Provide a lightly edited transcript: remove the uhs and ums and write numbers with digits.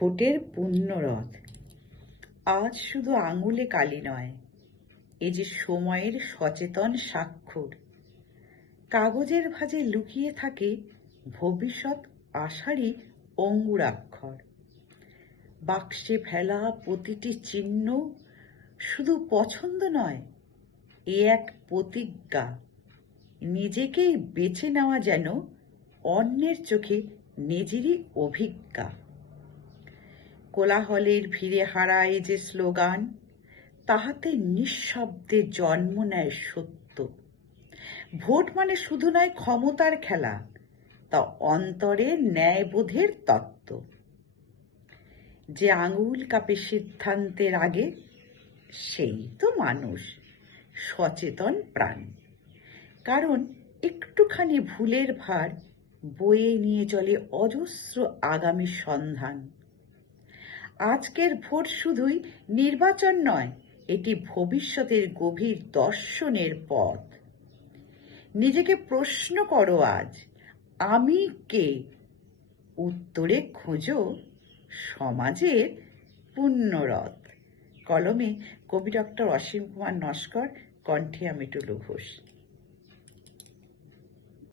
ভোটের পুণ্যরথ। আজ শুধু আঙুলে কালি নয়, এ যে সময়ের সচেতন স্বাক্ষর। কাগজের ভাঁজে লুকিয়ে থাকে ভবিষ্যৎ আশারই অঙ্গুরাক্ষর। বাক্সে ফেলা প্রতিটি চিহ্ন শুধু পছন্দ নয়, এ এক প্রতিজ্ঞা। নিজেকেই বেছে নেওয়া যেন অন্যের চোখে নিজেরই অভিজ্ঞা। কোলাহলের ভিড়ে হারায় যে স্লোগান, তাহাতে নিঃশব্দে জন্ম নেয় সত্য। ভোট মানে শুধু নয় ক্ষমতার খেলা, তা অন্তরের ন্যায়বোধের তত্ত্ব। যে আঙুল কাঁপে সিদ্ধান্তের আগে, সেই তো মানুষ, সচেতন প্রাণ। কারণ একটুখানি ভুলের ভার বয়ে নিয়ে চলে অজস্র আগামী সন্ধান। আজকের ভোট শুধুই নির্বাচন নয়, এটি ভবিষ্যতের গভীর দর্শনের পথ। নিজেকে প্রশ্ন করো আজ, আমি কে? উত্তরে খোঁজো সমাজের পুণ্যরথ। কলমে কবি ডক্টর অসীম কুমার নস্কর, কণ্ঠে আমি টুলু ঘোষ।